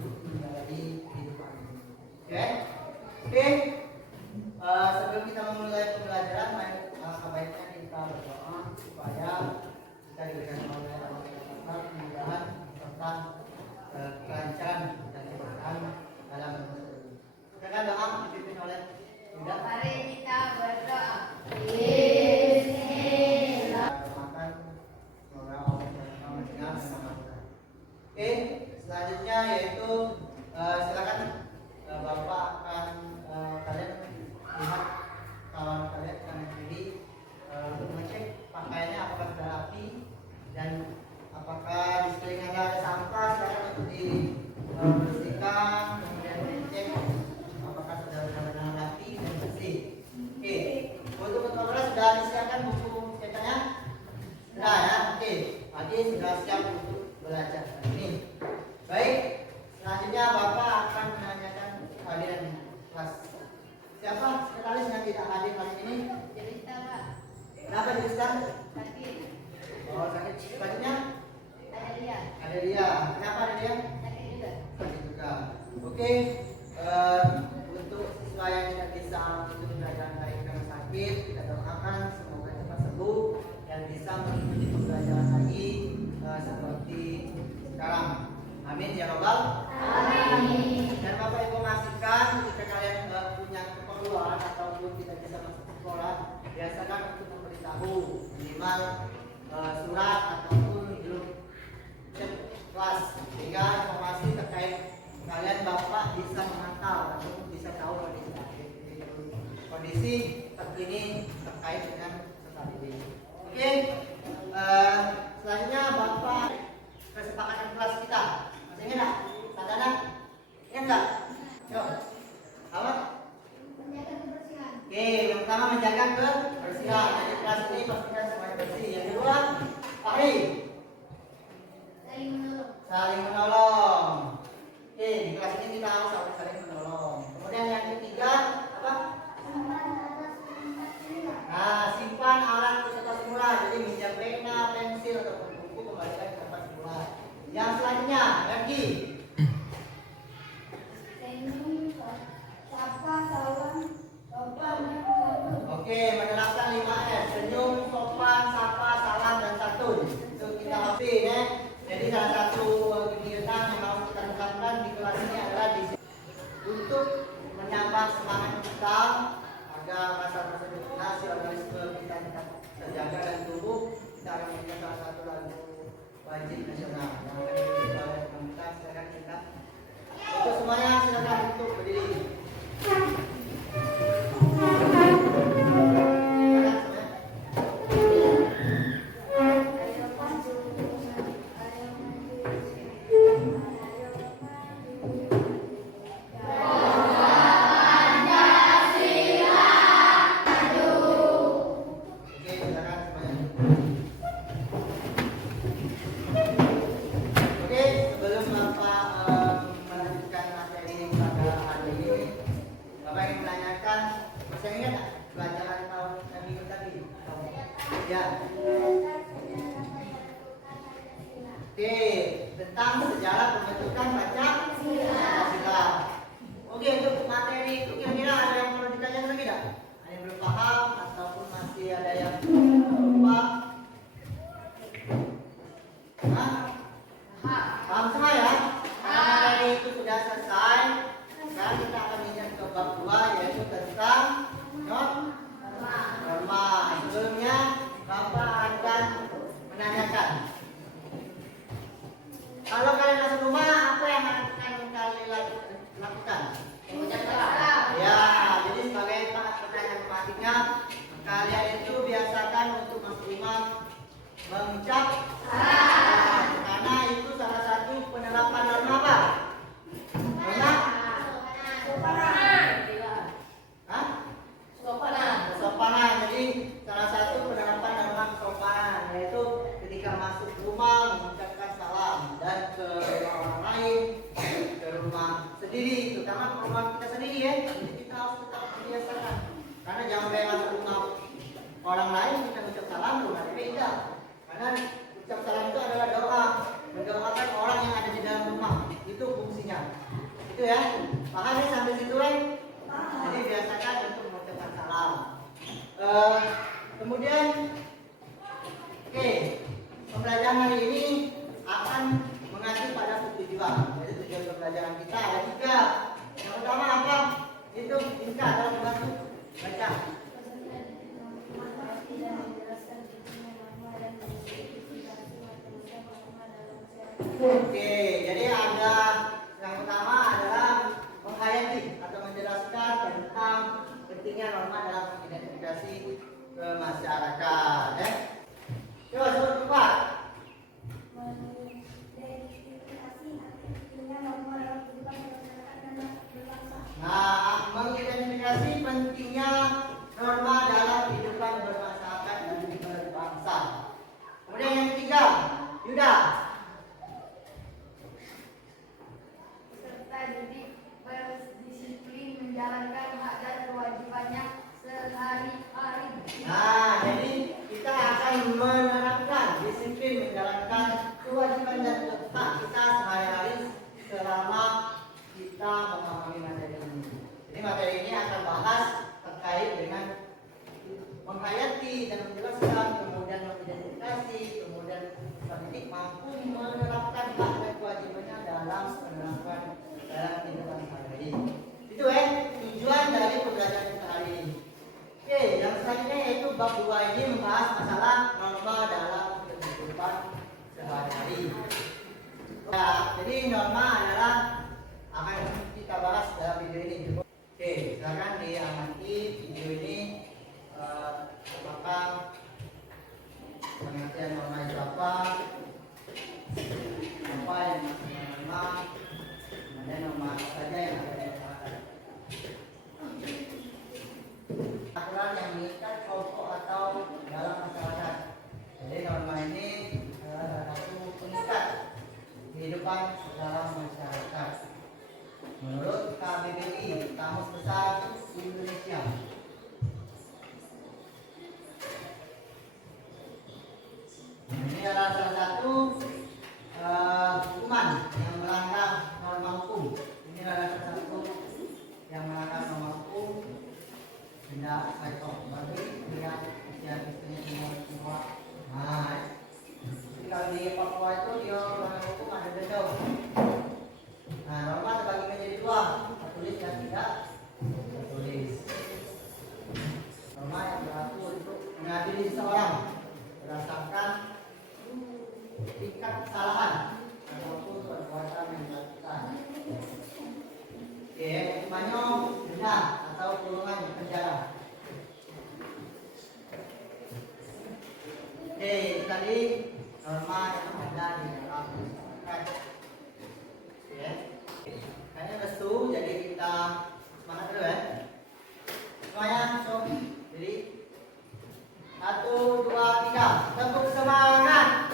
menjalani kehidupan ini. Oke? Oke. Sebelum kita memulai pembelajaran, sebaiknya kita berdoa supaya kita diberikan oleh Allah kemudahan serta kelancaran dan keberkahan dalam proses ini. Silakan doa dipimpin oleh Bunda. Mari kita berdoa. Semoga Allah mendengar sama kita. Oke, selanjutnya yaitu silakan Bapak akan kalian lihat kawan kalian kanan kiri untuk mengecek pakaiannya apakah sudah rapi dan apakah di sekelilingnya ada sampah. Silakan untuk dibersihkan, kemudian dicek apakah sudah benar-benar rapi dan bersih. Oke, untuk sekolah sudah disiapkan buku cetaknya? Sudah ya, oke. Adik sudah siap untuk belajar ini. Baik, selanjutnya Bapak akan menanyakan kalian kelas. Siapa sekretaris yang tidak hadir kali ini? Cerita Pak. Kenapa diriskan? Sakit. Oh, sakit. Selanjutnya? Ada dia. Ada dia. Kenapa ada dia? Sakit juga. Sakit juga. Oke. Untuk siswa yang tidak bisa untuk belajar baik karena sakit, kita doakan semoga cepat sembuh dan bisa mengikuti pembelajaran lagi seperti sekarang. Amin ya Rabbal. Amin. Dan Bapak Ibu pastikan jika kalian punya keperluan ataupun tidak bisa masuk sekolah, biasakan untuk memberitahu minimal surat ataupun grup chat kelas sehingga informasi terkait kalian Bapak bisa memantau ataupun bisa tahu kondisi terkini terkait dengan sekolah ini. Oke, selanjutnya Bapak kesepakatan kelas kita. Masih ingat? Sadana? Ingat nggak? Yuk. Apa? Menjaga kebersihan. Oke, yang pertama menjaga kebersihan. Jadi kelas ini pastikan semuanya bersih. Yang kedua, Fahri. Saling menolong. Saling menolong. Oke, di kelas ini kita harus saling menolong. Kemudian yang ketiga, apa? Nah, simpan alat kertas semula. Jadi minjam pena, pensil ataupun buku kembalikan ke tempat semula. Yang selanjutnya, lagi. Senyum, sapa, salam, sopan, dan santun. Oke, menerapkan 5S. Senyum, sopan, sapa, salam, dan santun. Itu kita hafal ya. Jadi salah satu kegiatan yang harus kita lakukan di kelas ini adalah untuk menambah semangat kita agar masa-masa definasi organisme kita tetap terjaga dan tumbuh. Kita akan menjadi salah satu lagu wajib nasional yang akan diikuti oleh pemerintah. Silakan kita. Untuk semuanya silakan untuk berdiri. Tentang sejarah pembentukan Pancasila. Oke, untuk materi itu kira-kira ada yang perlu ditanyakan lagi tidak? Ada yang belum paham ataupun masih ada yang lupa? Paham semua ya? Karena materi itu sudah selesai. Sekarang kita akan lanjut ke bab 2 yaitu tentang norma. Sebelumnya Bapak akan menanyakan. Kalau kalian masuk rumah, apa yang akan kalian lakukan? Ya, jadi sebagai pertanyaan tematiknya, kalian itu biasakan untuk masuk rumah mengucap salam. Karena itu salah satu penerapan norma apa? Norma? Kesopanan. Jadi salah satu penerapan norma kesopanan yaitu ketika masuk rumah mengucapkan salam dan ke rumah orang lain, ke rumah sendiri, terutama ke rumah kita sendiri ya. Jadi kita harus tetap membiasakan. Karena jangan kayak masuk rumah orang lain kita ucap salam, rumah beda. Karena ucap salam itu adalah doa, mendoakan orang yang ada di dalam rumah. Itu fungsinya. pembelajaran kita. Ada 3. Yang pertama apa? Itu Inka dalam membantu baca. Oke, jadi ada yang pertama adalah menghayati atau menjelaskan tentang pentingnya norma dalam mengidentifikasi ke masyarakat. Ya. Coba sebut 4. Nah, mengidentifikasi pentingnya norma dalam kehidupan bermasyarakat dan berbangsa. Kemudian yang ketiga, Yuda. Peserta didik berdisiplin menjalankan hak dan kewajibannya sehari-hari. Nah, jadi kita akan menerapkan disiplin menjalankan kewajiban dan hak kita sehari-hari selama kita memahami materi ini. Jadi materi ini akan bahas terkait dengan menghayati dan menjelaskan, kemudian mengidentifikasi, kemudian pendidik mampu menerapkan hak dan kewajibannya dalam penerapan dalam kehidupan sehari-hari. Itu tujuan dari pembelajaran kita hari ini. Oke, yang selanjutnya yaitu bab 2 ini membahas masalah norma dalam kehidupan sehari-hari. Nah, jadi norma adalah akan kita bahas dalam video ini. Oke, silakan diamati video ini. Apakah pengertian norma itu apa yang maksudnya norma, kemudian norma apa saja yang ada di norma. Aturan yang mengikat kelompok atau dalam masyarakat. Jadi norma ini adalah salah satu pengikat kehidupan dalam masyarakat. Menurut KBBI, Kamus Besar Indonesia. Ini adalah salah satu hukuman yang melanggar norma hukum. Ini adalah salah satu yang melanggar norma hukum. Tidak baik bagi pihak yang istrinya semua. Nah, jadi kalau di Papua itu dia melanggar hukum ada denda. Nah, norma terbagi menjadi 2, tertulis dan tidak tertulis. Norma yang berlaku untuk mengadili seseorang berdasarkan tingkat kesalahan ataupun perbuatan yang dilakukan. Oke, hukumannya denda atau kurungan penjara. Oke, itu tadi norma yang ada di dalam masyarakat. Oke, kayaknya restu, jadi kita semangat dulu ya. Semuanya, jadi 1, 2, 3, tepuk semangat.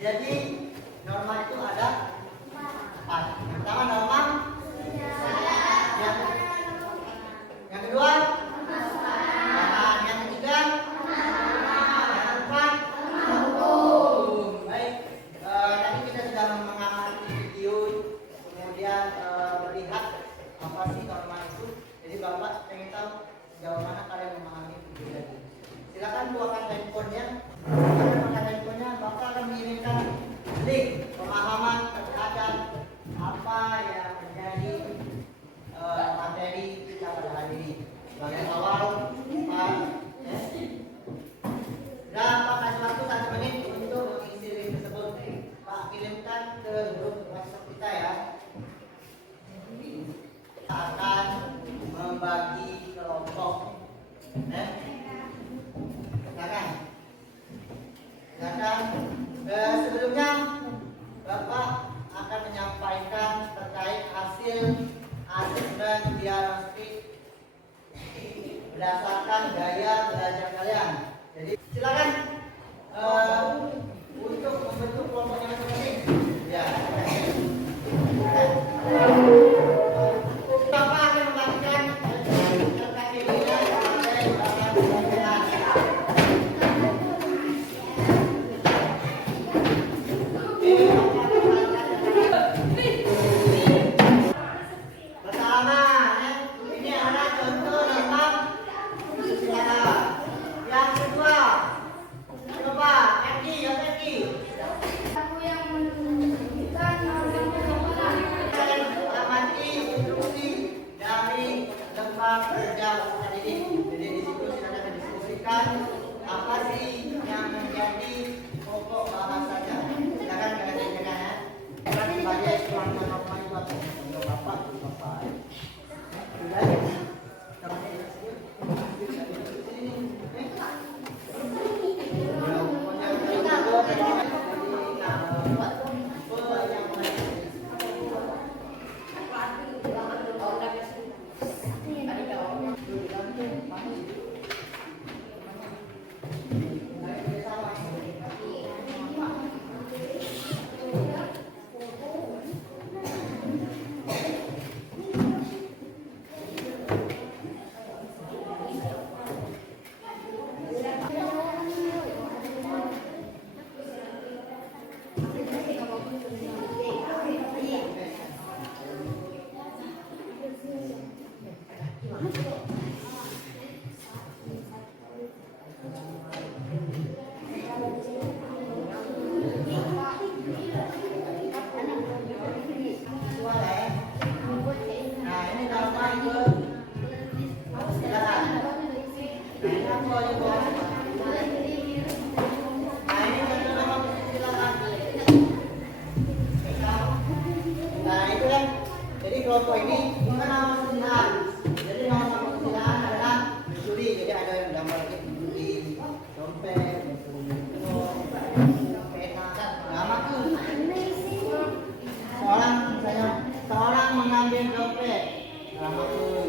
Jadi norma itu ada 4. Yang pertama norma, yang kedua, yang ketiga, yang keempat, baik. Tadi kita sudah mengamati video, kemudian melihat apa sih norma itu. Jadi Bapak pengen tahu sejauh mana kalian memahami video tadi. Silakan keluarkan handphonenya. Bapak akan mengirimkan link pemahaman terhadap apa yang menjadi materi kita pada hari ini. Sebagai awal, Pak, dan Pak kasih waktu 1 menit untuk mengisi link tersebut. Pak kirimkan ke grup WhatsApp kita ya. Kita akan membagi kelompok. Sebelumnya Bapak akan menyampaikan terkait hasil asesmen diagnostik berdasarkan gaya belajar kalian. Jadi silakan untuk membentuk kelompoknya masing-masing. Ya. Bapak akan membagikan terkait dengan materi bahan pembelajaran. bapak. Kelompok ini bukan nama kesusilaan. Jadi nama kesusilaan adalah mencuri. Jadi ada yang gambar mencuri dompet, mencuri pena, nama tuh. Seorang mengambil dompet, nama tuh.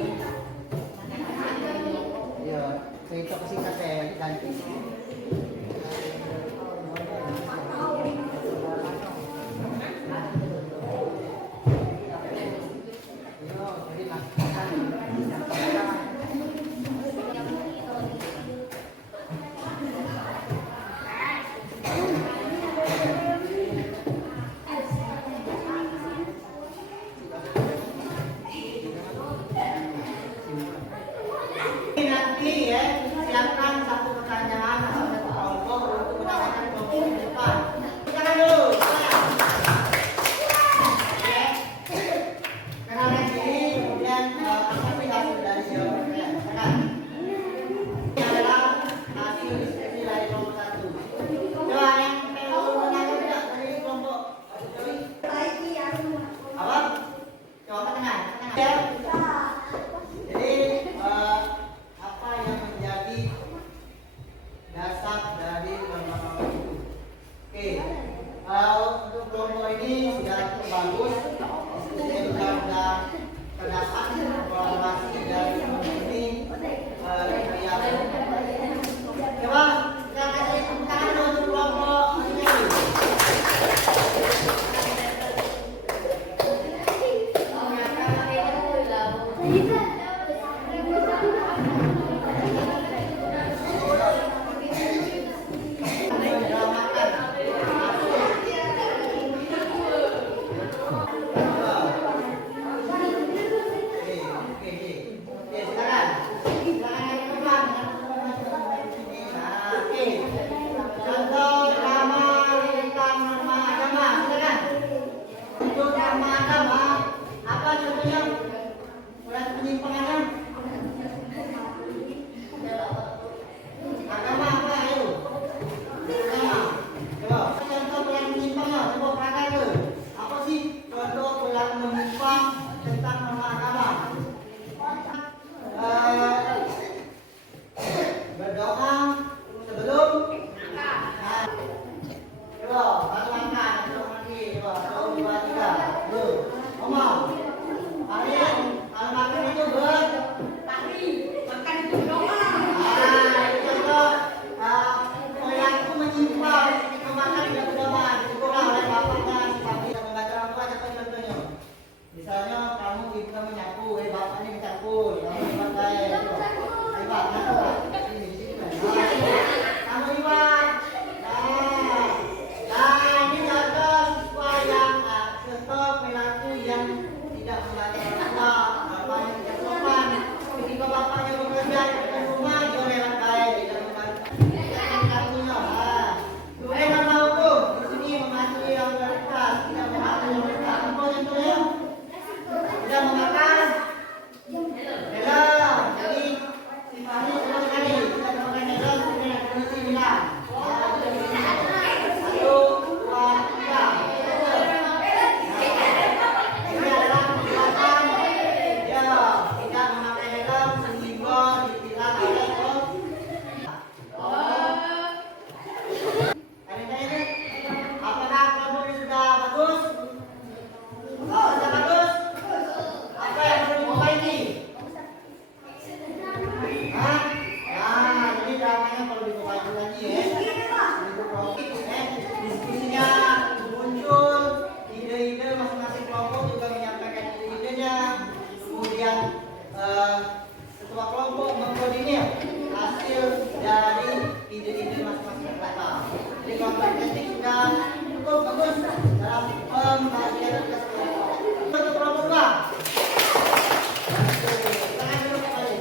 Ya, cerita singkat saya ganti. Nanti ya, siapkan satu pertanyaan atau satu kelompok untuk menanyakan kelompok di depan. Silakan dulu. Kenalan diri, kemudian apa sih hasil dari jawabannya? Silakan. Ini adalah hasil diskusi dari kelompok 1. Coba yang mau menanya tidak dari kelompok? Apa? Coba tengah. Jadi apa yang menjadi dasar dari norma-norma itu? Oke, untuk kelompok ini sudah cukup bagus. Diskusinya juga sudah terdapat kolaborasi dari kelompok ini. Coba kita kasih tepuk tangan untuk kelompok ini. Misalnya kamu ibu kamu nyapu, bapaknya menyapu, kamu pakai hebat, ini di sini kamu liwat. Nah, ini contoh siswa yang stop perilaku yang tidak membaca orang tua, bapaknya tidak sopan. Ketika bapaknya bekerja di rumah, dia lewat baik, tidak membantu. Kamunya, norma hukum di sini mematuhi yang berkelas, tidak mematuhi yang berkelas. Kamu yang tulis. Sudah memakan? Belum. Jadi sifatnya sudah sekali. Kita makan belum. Sudah kondisi bilang. 1, 2, 3. kemudian ketua kelompok mengkoordinir hasil dari ide-ide masing-masing mereka. Jadi kelompok estetik sudah cukup bagus dalam pembagian tugas kelompok. Untuk kelompok dua, tangan dulu kembali.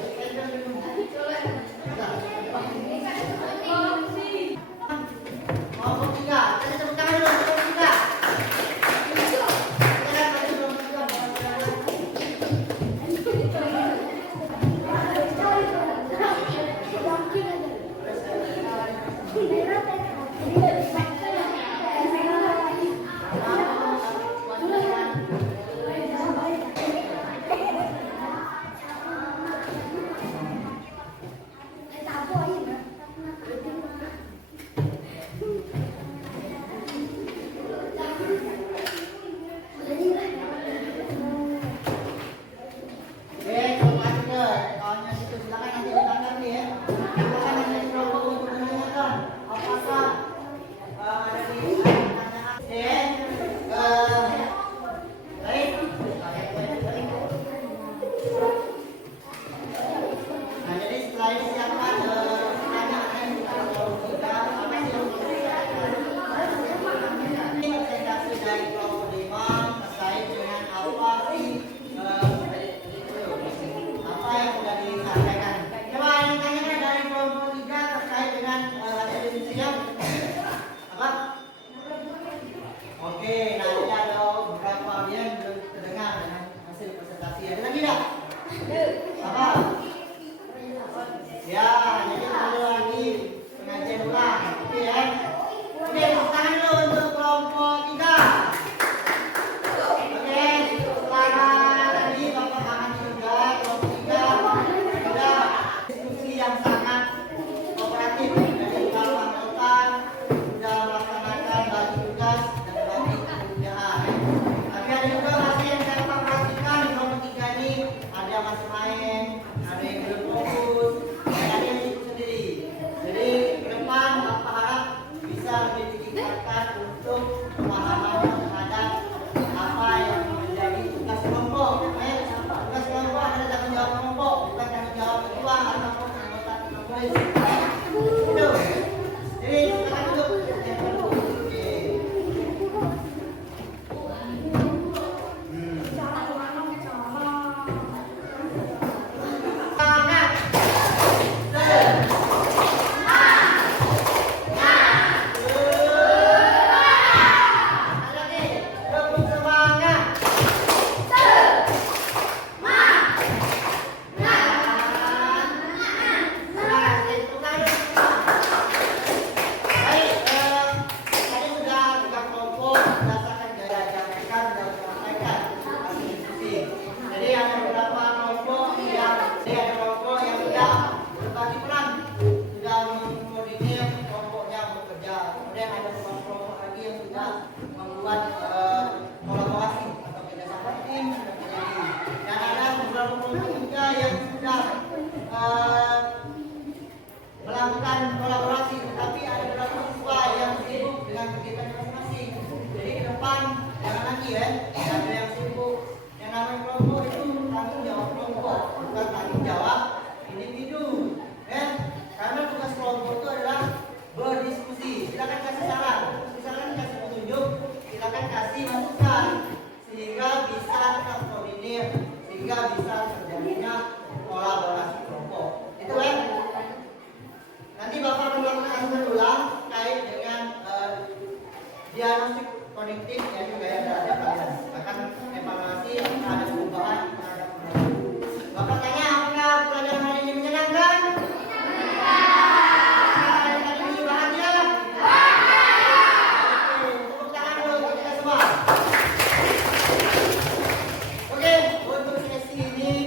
Kelompok tiga, kita tepuk tangan dulu. Kelompok tiga. Melakukan kolaborasi, tetapi ada beberapa siswa yang sibuk dengan kegiatan masing-masing. Jadi ke depan jangan lagi ya, ada yang sibuk. Yang namanya kelompok itu tanggung jawab kelompok, bukan tanggung jawab individu. Ya, karena tugas kelompok itu adalah berdiskusi. Silakan kasih saran, silakan kasih petunjuk, silakan kasih masukan, sehingga bisa terkoordinir, sehingga bisa terjadinya kolaborasi kelompok. Itu ya. Nanti Bapak akan melakukan asesmen ulang terkait dengan diagnostik kognitif yang juga yang terhadap kalian. Akan evaluasi apakah ada perubahan terhadap pelajaran. Bapak tanya apakah pelajaran hari ini menyenangkan? Oke, untuk sesi ini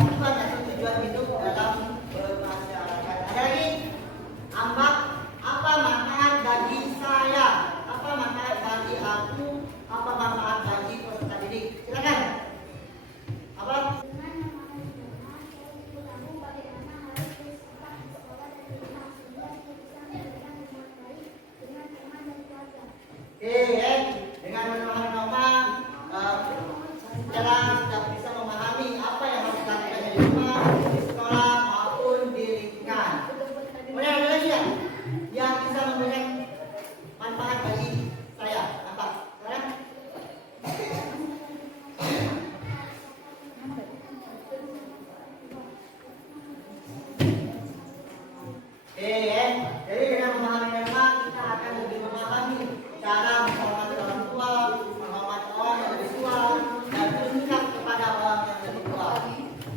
tujuan atau tujuan hidup dalam bermasyarakat. Ada lagi? Ambak, apa manfaat bagi saya? Apa manfaat bagi aku? Apa manfaat bagi peserta didik? Silakan. Apa? Dengan memahami norma, saya ikut tahu bagaimana harus bersikap di sekolah dan di rumah sehingga saya bisa memberikan yang terbaik dengan teman dan keluarga. Dengan memahami norma, kita sudah bisa memahami apa yang harus dilakukan di rumah, di sekolah maupun di lingkungan. Kemudian ada lagi ya, yang bisa memberikan manfaat bagi saya. Apa? Sekarang? Jadi dengan memahami norma kita akan lebih memahami cara menghormati orang tua, menghormati orang yang lebih tua, dan bersikap kepada orang yang lebih tua.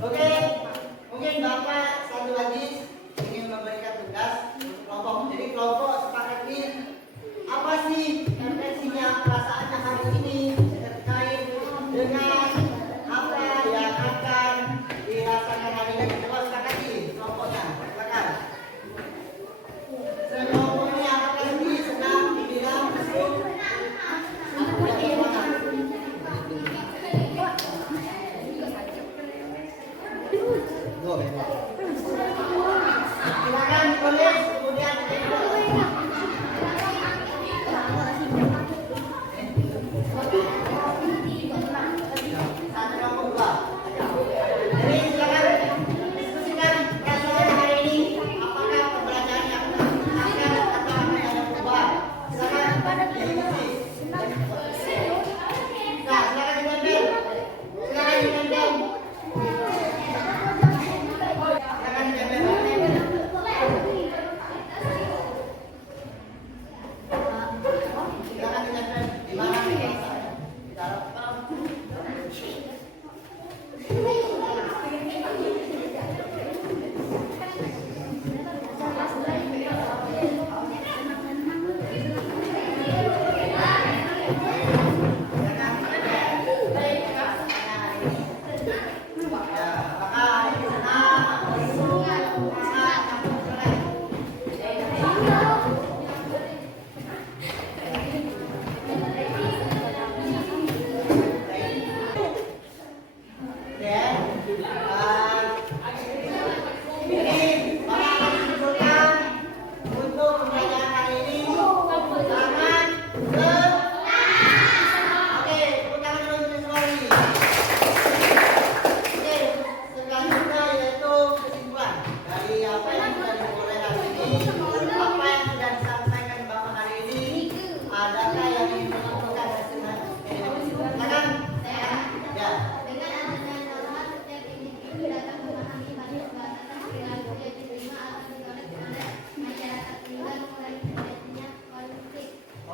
Oke, mungkin Bapak satu lagi ingin memberikan tugas untuk kelompok. Jadi kelompok sepakatin apa sih refleksinya, perasaannya hari ini terkait dengan apa yang akan dirasakan hari ini. Coba sepakati kelompoknya, silakan. Kelompoknya apakah lebih senang dibilang musuh? Silakan tulis kemudian satu kelompok dua. Jadi silakan diskusikan perasaan hari ini. Apakah pembelajaran yang menyenangkan atau ada perubahan? Silakan diskusi. Nah, silakan ditempel. Silakan ditempel. Silakan ditempel. Silakan ditempel. Di mana di kelas? Di dalam.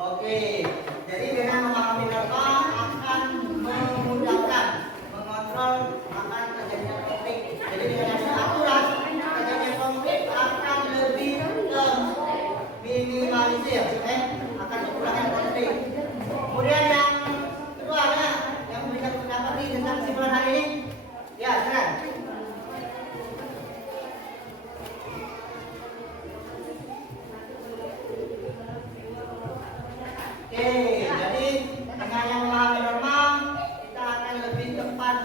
Oke, jadi dengan memahami norma akan memudahkan mengontrol akan terjadinya konflik. Jadi dengan adanya aturan terjadinya konflik akan lebih minimalisir, akan mengurangi konflik. Kemudian yang kedua ada yang memberikan pendapat ini tentang kesimpulan hari ini. Ya, silakan. Oke, jadi dengan yang memahami norma kita akan lebih tepat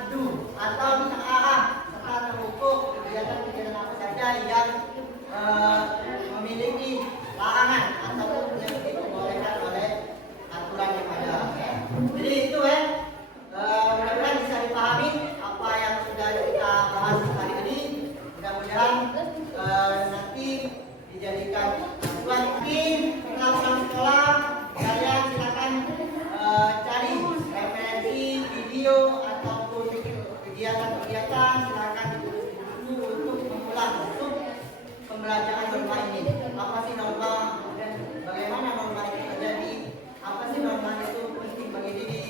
atau terarah serta terukur kegiatan-kegiatan apa saja yang memiliki larangan ataupun yang diperbolehkan oleh aturan yang ada. Jadi itu mudah-mudahan bisa dipahami apa yang sudah kita bahas hari ini. Mudah-mudahan nanti dijadikan acuan. Mungkin setelah pulang sekolah kalian silakan cari referensi video ataupun kegiatan-kegiatan, silakan ditulis dulu untuk mengulang untuk pembelajaran norma ini. Apa sih norma dan bagaimana norma itu terjadi? Apa sih norma itu penting bagi diri?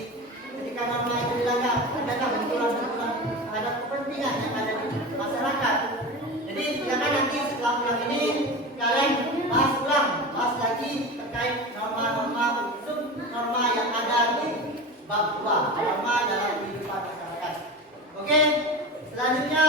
Ketika norma itu dilanggar, adakah benturan-benturan terhadap kepentingan yang ada di masyarakat? Jadi silakan nanti setelah pulang ini kalian bahas ulang, bahas lagi terkait norma-norma norma yang ada di bab 2, norma dalam kehidupan masyarakat. Oke, selanjutnya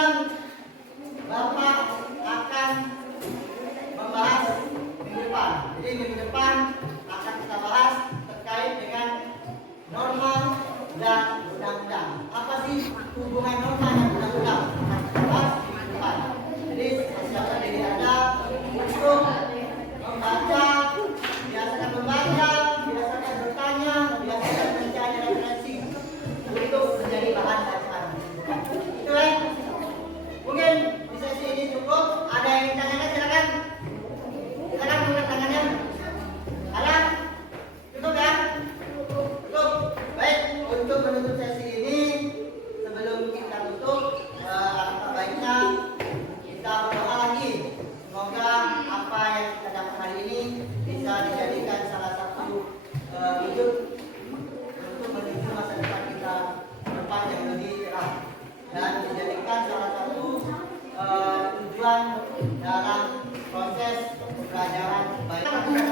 keberhasilan dalam proses pembelajaran baik